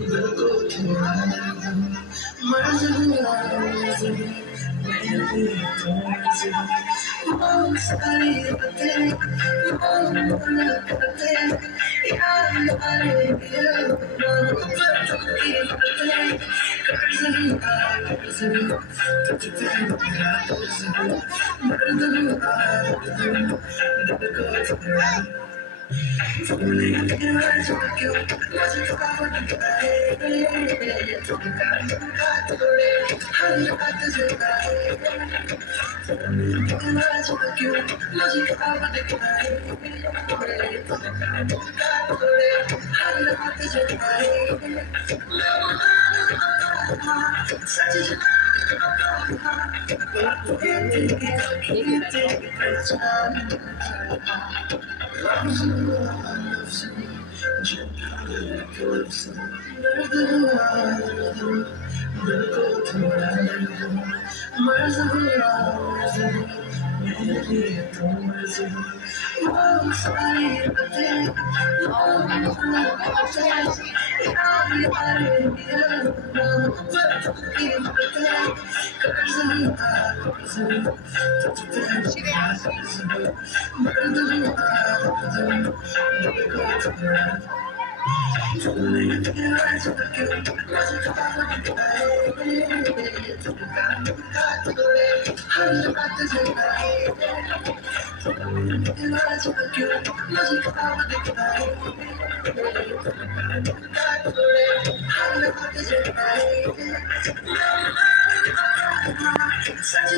दिल को तुम्हारा मर्ज़ हुआ मर्ज़ मेरी तो मर्ज़ी बहुत सारी बातें बहुत मुलाकातें याद आ रही है मोहब्बत की बातें कर्ज़ हुआ कर्ज़ तुझ पे मेरा कर्ज़ मर्ज़ हुआ मर्ज़ दिल को तुम्हारा तुमने अकेला छोड़ क्यों मुझे खबर बताए तुमका तोड़े हर बात जताए तुमने अकेला छोड़ क्यों मुझे खबर बताए तुमका तोड़े हर बात जताए सच